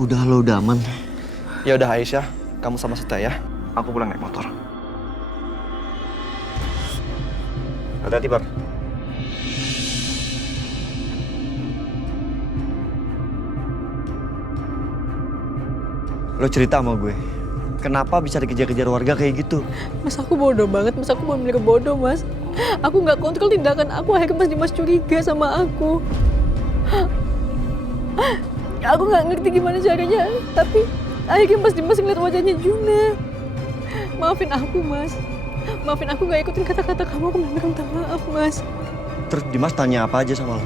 Udah lo udah aman. Ya udah Aisyah, kamu sama Setia ya. Aku pulang naik motor. Hati-hati, Bar. Lo cerita sama gue. Kenapa bisa dikejar-kejar warga kayak gitu? Mas, aku bodoh banget. Mas, aku bener-bener bodoh, Mas. Aku nggak kontrol tindakan aku. Akhirnya Mas Dimas curiga sama aku. Aku nggak ngerti gimana caranya. Tapi akhirnya Mas Dimas ngeliat wajahnya Juna. Maafin aku, Mas. Maafin aku nggak ikutin kata-kata kamu. Aku bener-bener minta maaf, Mas. Terus Dimas tanya apa aja sama lo?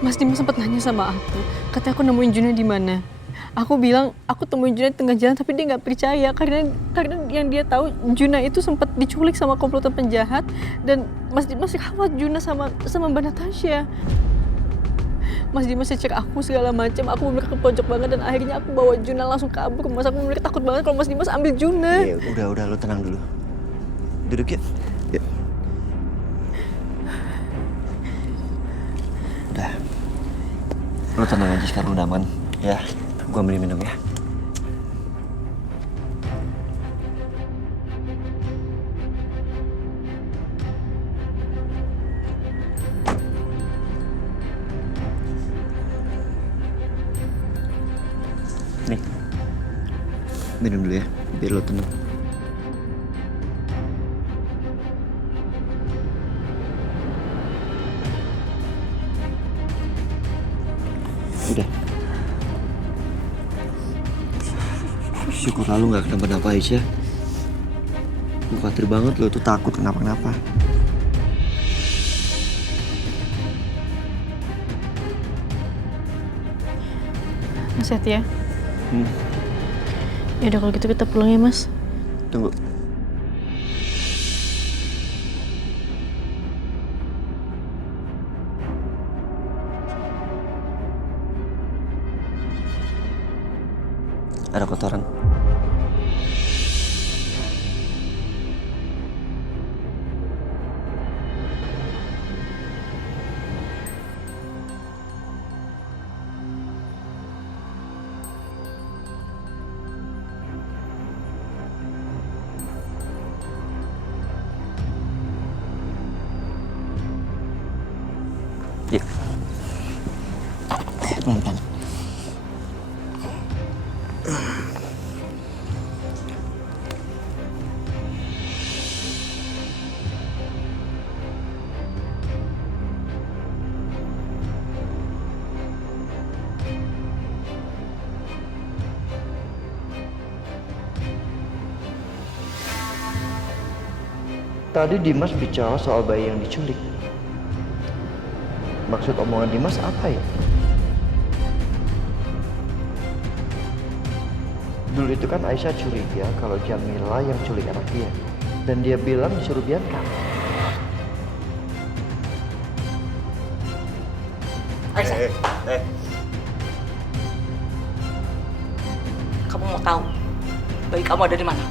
Mas Dimas sempat nanya sama aku. Katanya aku nemuin Juna di mana. Aku bilang aku temuin Juna di tengah jalan, tapi dia nggak percaya karena yang dia tahu Juna itu sempat diculik sama komplotan penjahat dan Mas Dimas rawat Juna sama Mbak Natasha. Mas Dimas cek aku segala macam, aku bener ke pojok banget dan akhirnya aku bawa Juna langsung kabur. Mas, aku bener takut banget kalau Mas Dimas ambil Juna. Iya, udah lo tenang dulu. Duduk ya. Yuk. Udah. Lo tenang aja sekarang udah aman. Ya, gua ambil minum ya. Nih, minum dulu ya, biar lo tenang. Udah. Syukurlah lu gak kenapa-napa Aisyah. Gue khawatir banget lo tuh takut kenapa-kenapa. Mas Setia. Ya udah kalau gitu kita pulang ya, Mas. Tunggu. Ada kotoran. Yuk. Pelan-pelan. Tadi Dimas bicara soal bayi yang diculik. Maksud omongan Dimas apa ya? Dulu itu kan Aisyah curiga kalau Jamila yang culik anak dia. Dan dia bilang disuruh Bianca. Aisyah, kamu mau tahu bayi kamu ada di mana?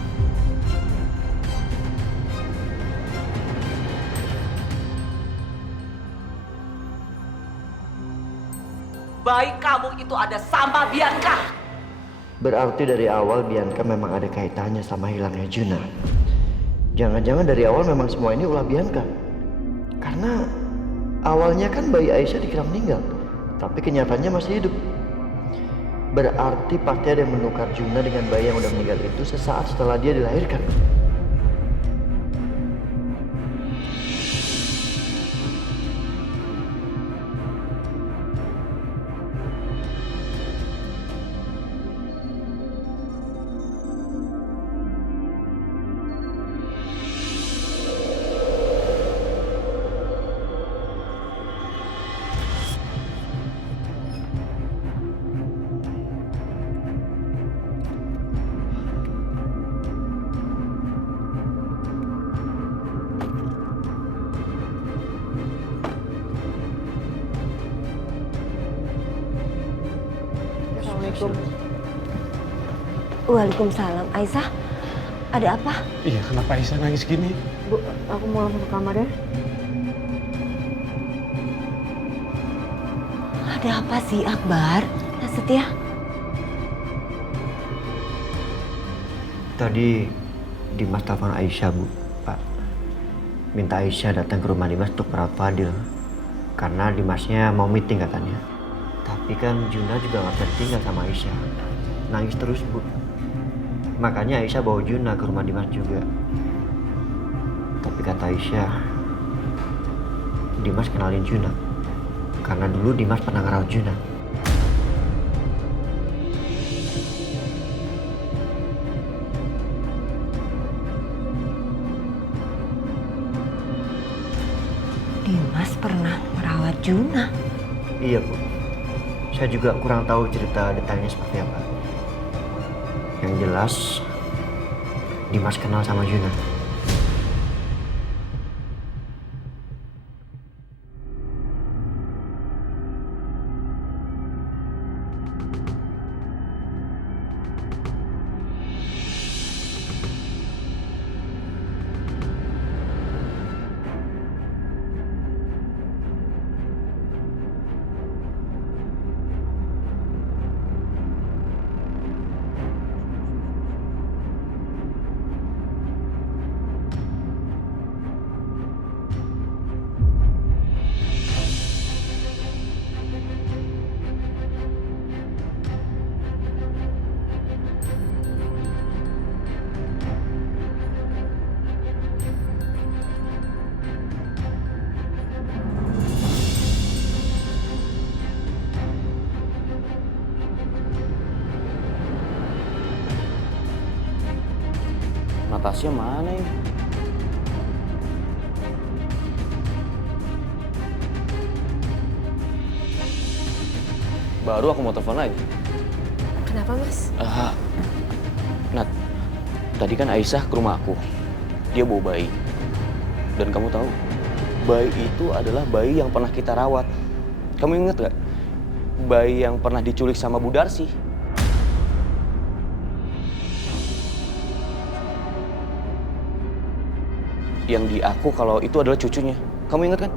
Bayi kamu itu ada sama Bianca. Berarti dari awal Bianca memang ada kaitannya sama hilangnya Juna. Jangan-jangan dari awal memang semua ini ulah Bianca. Karena awalnya kan bayi Aisyah dikira meninggal, tapi kenyataannya masih hidup. Berarti pasti ada yang menukar Juna dengan bayi yang udah meninggal itu sesaat setelah dia dilahirkan. Assalamualaikum. Waalaikumsalam. Aisyah, ada apa? Iya, kenapa Aisyah nangis gini? Bu, aku mau langsung ke kamar ya. Ada apa sih, Akbar? Setia? Tadi Dimas telepon Aisyah, Bu. Pak, minta Aisyah datang ke rumah Dimas untuk merawat Fadil. Karena Dimasnya mau meeting katanya. Tapi kan Juna juga gak bisa tinggal sama Aisyah. Nangis terus, Bu. Makanya Aisyah bawa Juna ke rumah Dimas juga. Tapi kata Aisyah, Dimas kenalin Juna. Karena dulu Dimas pernah ngerawat Juna. Dimas pernah merawat Juna. Iya, Bu. Saya juga kurang tahu cerita detailnya seperti apa. Yang jelas, Dimas kenal sama Juna. Natasha mana ini? Baru aku mau telepon lagi. Kenapa, Mas? Nat, tadi kan Aisyah ke rumah aku. Dia bawa bayi. Dan kamu tahu, bayi itu adalah bayi yang pernah kita rawat. Kamu ingat gak? Bayi yang pernah diculik sama Bu Darsi. Yang di aku kalau itu adalah cucunya. Kamu ingat kan?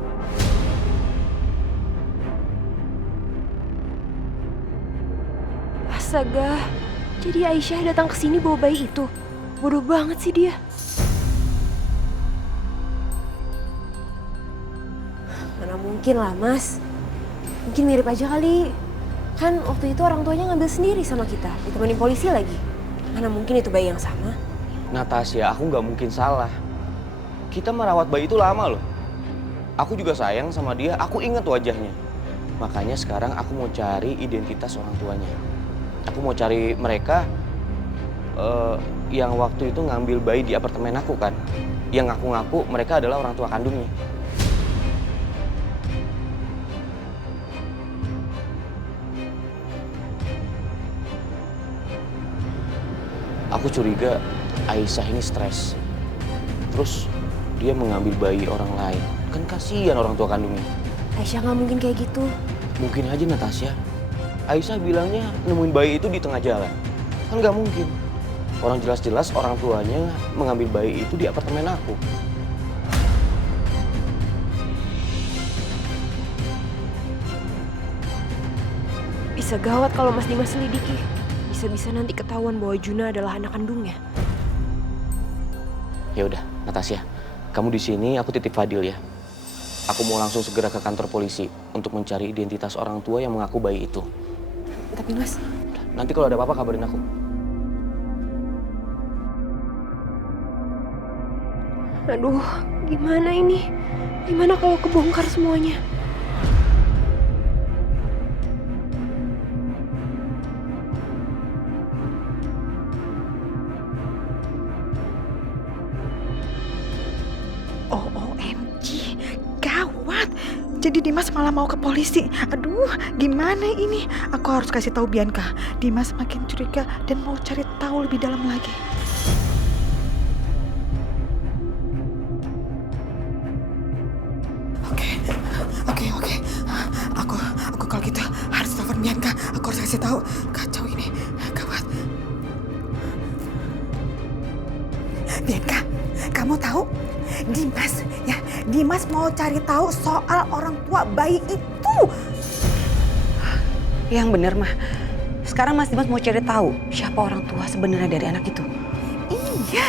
Astaga, jadi Aisyah datang ke sini bawa bayi itu. Bodoh banget sih dia. Mana mungkin lah, Mas. Mungkin mirip aja kali. Kan waktu itu orang tuanya ngambil sendiri sama kita, ditemenin polisi lagi. Mana mungkin itu bayi yang sama? Natasha, aku nggak mungkin salah. Kita merawat bayi itu lama loh. Aku juga sayang sama dia, aku ingat wajahnya. Makanya sekarang aku mau cari identitas orang tuanya. Aku mau cari mereka yang waktu itu ngambil bayi di apartemen aku kan. Yang ngaku-ngaku mereka adalah orang tua kandungnya. Aku curiga Aisyah ini stres. Terus dia mengambil bayi orang lain. Kan kasihan orang tua kandungnya. Aisyah nggak mungkin kayak gitu. Mungkin aja Natasha. Aisyah bilangnya nemuin bayi itu di tengah jalan. Kan nggak mungkin. Orang jelas-jelas orang tuanya mengambil bayi itu di apartemen aku. Bisa gawat kalau Mas Dimas selidiki. Bisa-bisa nanti ketahuan bahwa Juna adalah anak kandungnya. Ya udah, Natasha. Kamu di sini, aku titip Fadil ya. Aku mau langsung segera ke kantor polisi untuk mencari identitas orang tua yang mengaku bayi itu. Tapi Mas, Nanti kalau ada apa-apa kabarin aku. aduh, gimana ini? Gimana kalau kebongkar semuanya? OMG, gawat. Jadi Dimas malah mau ke polisi. Aduh, gimana ini? Aku harus kasih tahu Bianca. Dimas makin curiga dan mau cari tahu lebih dalam lagi. Oke. Aku kalau gitu harus telepon Bianca. Aku harus kasih tahu. Kacau ini, gawat. Bianca, kamu tahu? Dimas mau cari tahu soal orang tua bayi itu. Yang bener mah. Sekarang Mas Dimas mau cari tahu siapa orang tua sebenarnya dari anak itu. Iya,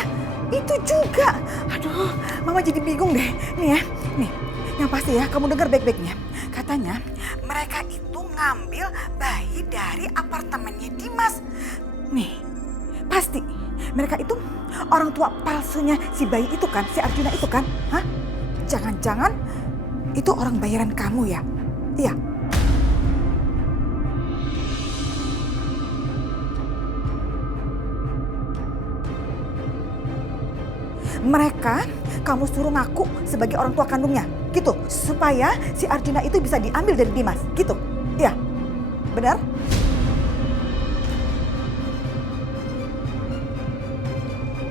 itu juga. Aduh, Mama jadi bingung deh. Nih ya, nih. Yang pasti ya, kamu dengar baik-baiknya. Katanya mereka itu ngambil bayi dari apartemennya Dimas. Nih, pasti mereka itu orang tua palsunya si bayi itu kan, si Arjuna itu kan? Hah? Jangan-jangan itu orang bayaran kamu ya? Iya. Mereka kamu suruh ngaku sebagai orang tua kandungnya, gitu. Supaya si Arjuna itu bisa diambil dari Dimas, gitu. Iya, benar?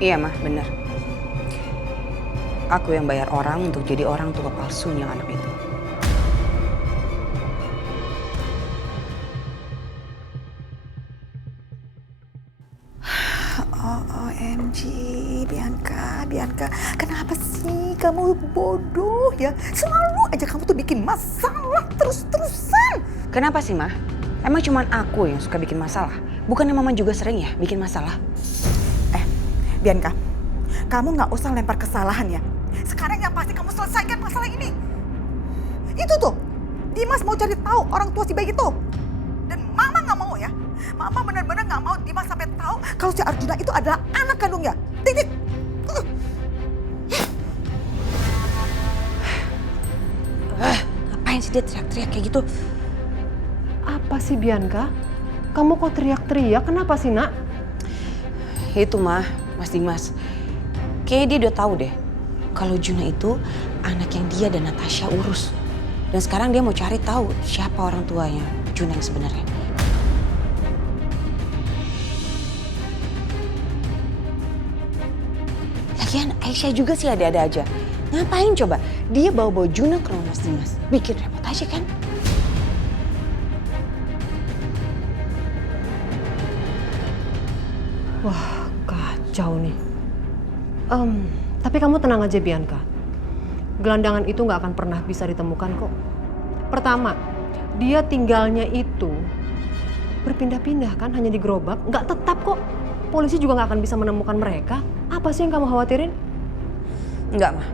Iya mah, benar. Aku yang bayar orang untuk jadi orang tua palsunya anak itu. OMG, Bianca. Kenapa sih kamu bodoh ya? Selalu aja kamu tuh bikin masalah terus-terusan. Kenapa sih mah? Emang cuman aku yang suka bikin masalah? Bukannya mama juga sering ya bikin masalah? Bianca, kamu nggak usah lempar kesalahan ya. Sekarang yang pasti kamu selesaikan masalah ini. Itu tuh, Dimas mau cari tahu orang tua si bayi itu. Dan Mama nggak mau ya. Mama benar-benar nggak mau Dimas sampai tahu kalau si Arjuna itu adalah anak kandungnya. Titik. Ngapain sih dia teriak-teriak kayak gitu? Apa sih Bianca? Kamu kok teriak-teriak? Kenapa sih nak? Itu mah, Mas Dimas. Kayaknya dia udah tahu deh kalau Juna itu anak yang dia dan Natasha urus. Dan sekarang dia mau cari tahu siapa orang tuanya Juna yang sebenarnya. Lagian Aisyah juga sih ada-ada aja. Ngapain coba? Dia bawa-bawa Juna ke rumah Mas Dimas. Bikin repot aja kan? Wah, kacau nih. Tapi kamu tenang aja Bianca. Gelandangan itu nggak akan pernah bisa ditemukan kok. Pertama, dia tinggalnya itu berpindah-pindah kan, hanya di gerobak. Nggak tetap kok. Polisi juga nggak akan bisa menemukan mereka. Apa sih yang kamu khawatirin? Enggak, Mah.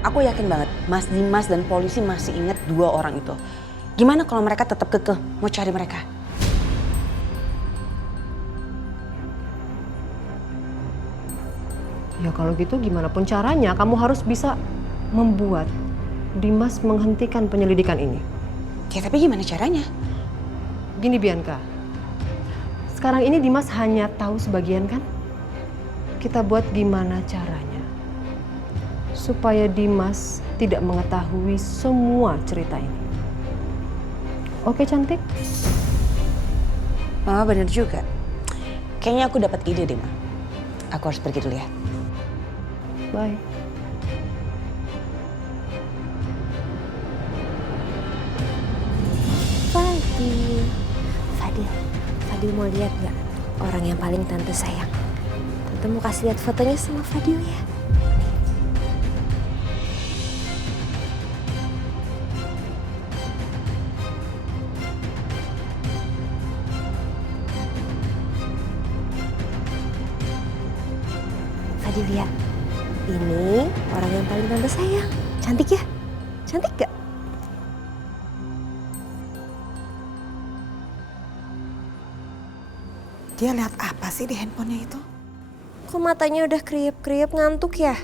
Aku yakin banget Mas Dimas dan polisi masih ingat dua orang itu. Gimana kalau mereka tetap kekeh mau cari mereka? Ya kalau gitu gimana pun caranya kamu harus bisa membuat Dimas menghentikan penyelidikan ini. Ya tapi gimana caranya? Gini Bianca, sekarang ini Dimas hanya tahu sebagian kan? Kita buat gimana caranya supaya Dimas tidak mengetahui semua cerita ini. Oke cantik? Mama bener juga. Kayaknya aku dapat ide deh, Ma. Aku harus pergi dulu ya. Bye. Fadil mau lihat nggak orang yang paling tante sayang? Tante mau kasih lihat fotonya sama Fadil ya. Fadil lihat, ini orang yang paling tante sayang. Cantik ya? Cantik gak? Dia lihat apa sih di handphonenya itu? Kok matanya udah kriep-kriep ngantuk ya?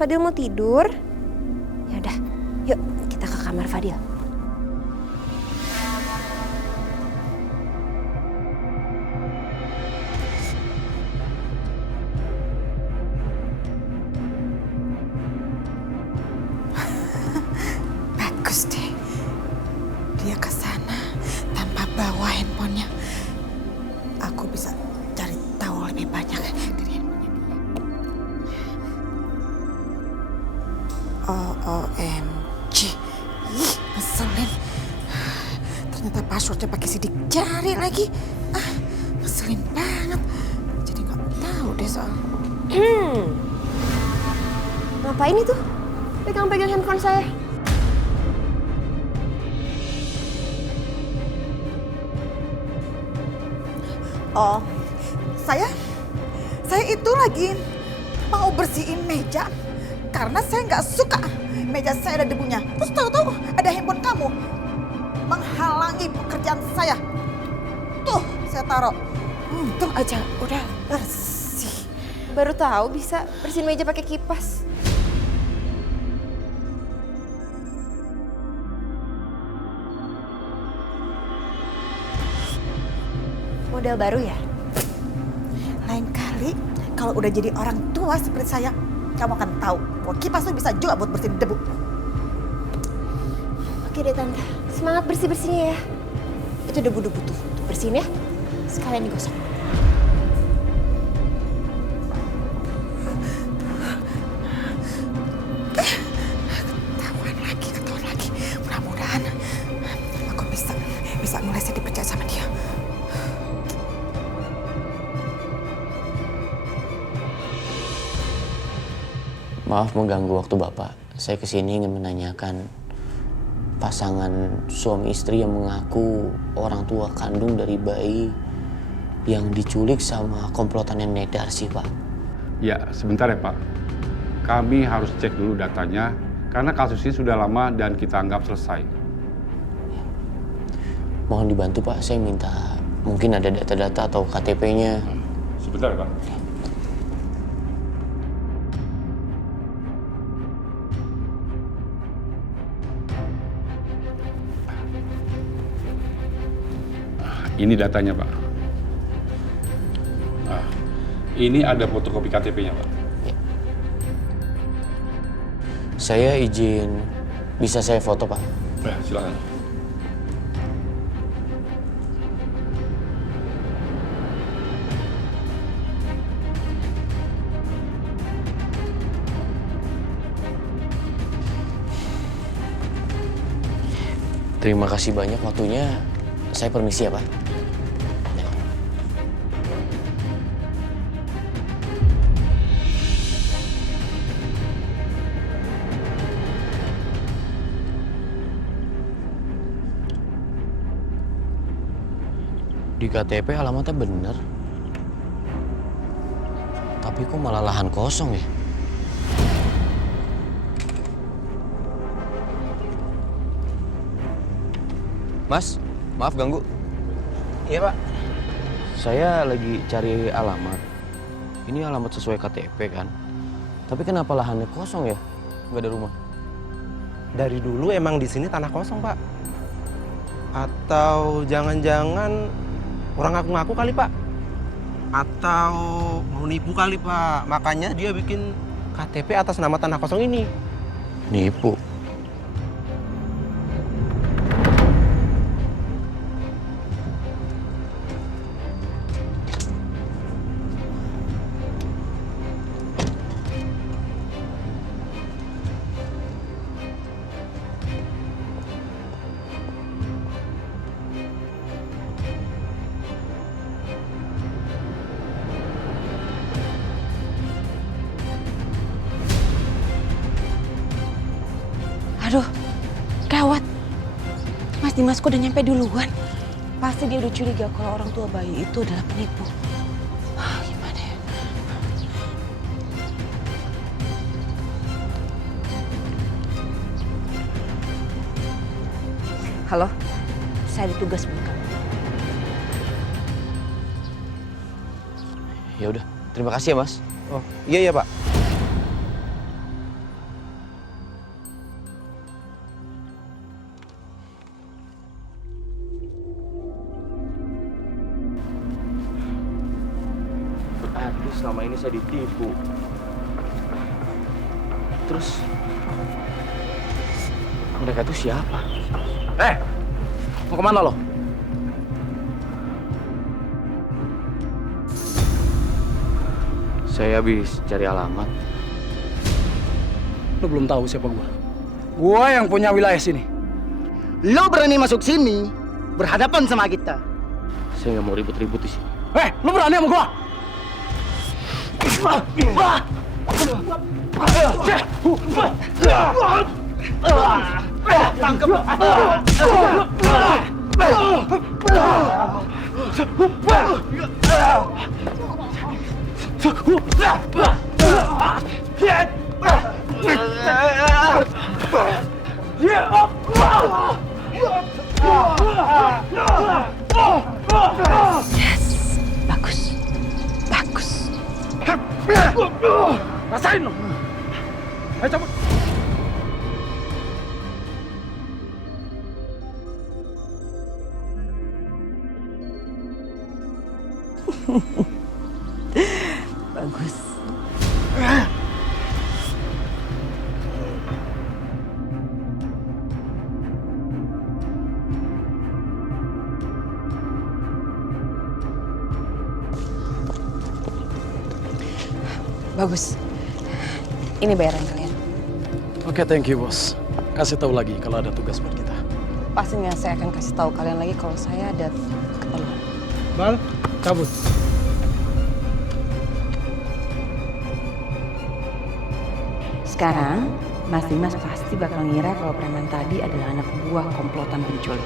Fadil mau tidur? Ya udah, yuk kita ke kamar Fadil. Bagus deh. Dia ke sana tanpa bawa handphonenya. Aku bisa cari tahu lebih banyak dari handphonenya dia. OMG. Ih, ngeselin. Ternyata passwordnya pakai sidik jari lagi. Ngeselin banget. Jadi nggak tahu deh soal. Ngapain itu? Pegang-pegang handphone saya. Oh, saya itu mau bersihin meja karena saya nggak suka meja saya ada debunya. Terus tahu-tahu ada handphone kamu menghalangi pekerjaan saya. Tuh, saya taruh. Untung aja udah bersih. Baru tahu bisa bersihin meja pakai kipas. Model baru ya? Lain kali kalau udah jadi orang tua seperti saya, kamu akan tahu bahwa kipas itu bisa juga buat bersihin debu. Oke deh Tante, semangat bersih-bersihnya ya. Itu debu-debu tuh bersihin ya. Sekalian digosok. Ketahuan lagi. Mudah-mudahan aku bisa mulai saya dipercaya sama dia. Maaf mengganggu waktu Bapak. Saya kesini ingin menanyakan pasangan suami istri yang mengaku orang tua kandung dari bayi yang diculik sama komplotan Nenek Darsi, Pak. Ya, sebentar ya Pak. Kami harus cek dulu datanya karena kasus ini sudah lama dan kita anggap selesai. Mohon dibantu Pak, saya minta mungkin ada data-data atau KTP-nya. Sebentar ya Pak. Ini datanya Pak. Ini ada fotokopi KTP-nya Pak. Ya. Saya izin, bisa saya foto Pak? Silakan. Terima kasih banyak waktunya. Saya permisi ya Pak. Di KTP alamatnya bener. Tapi kok malah lahan kosong ya? Mas, maaf ganggu. Iya Pak. Saya lagi cari alamat. Ini alamat sesuai KTP kan? Tapi kenapa lahannya kosong ya? Nggak ada rumah. Dari dulu emang di sini tanah kosong Pak. Atau jangan-jangan orang ngaku-ngaku kali Pak? Atau mau nipu kali Pak? Makanya dia bikin KTP atas nama tanah kosong ini. Nipu. Aduh, gawat. Mas Dimas kok udah nyampe duluan. Pasti dia udah curiga kalau orang tua bayi itu adalah penipu. Gimana ya? Halo, saya ada tugas buat kamu. Ya udah, terima kasih ya Mas. Oh, iya Pak. Berarti selama ini saya ditipu. Terus mereka itu siapa? Mau kemana lo? Saya habis cari alamat. Lo belum tahu siapa gua. Gua yang punya wilayah sini. Lo berani masuk sini berhadapan sama kita. Saya nggak mau ribut-ribut di sini. Lo berani sama gua? Tangkap! Yes, bagus, bagus. Rasain lo. Ayo cabut. Bagus. Bagus. Ini bayaran kalian. Oke, thank you bos. Kasih tahu lagi kalau ada tugas buat kita. Pastinya saya akan kasih tahu kalian lagi kalau saya ada keperluan. Bal, cabut. Sekarang, Mas Dimas pasti bakal ngira kalau preman tadi adalah anak buah komplotan penculik.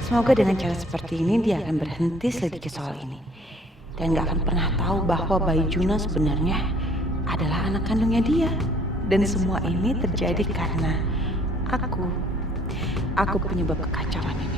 Semoga dengan cara seperti ini dia akan berhenti selidiki soal ini. Dan gak akan pernah tahu bahwa bayi Juna sebenarnya adalah anak kandungnya dia. Dan semua ini terjadi karena aku penyebab kekacauan ini.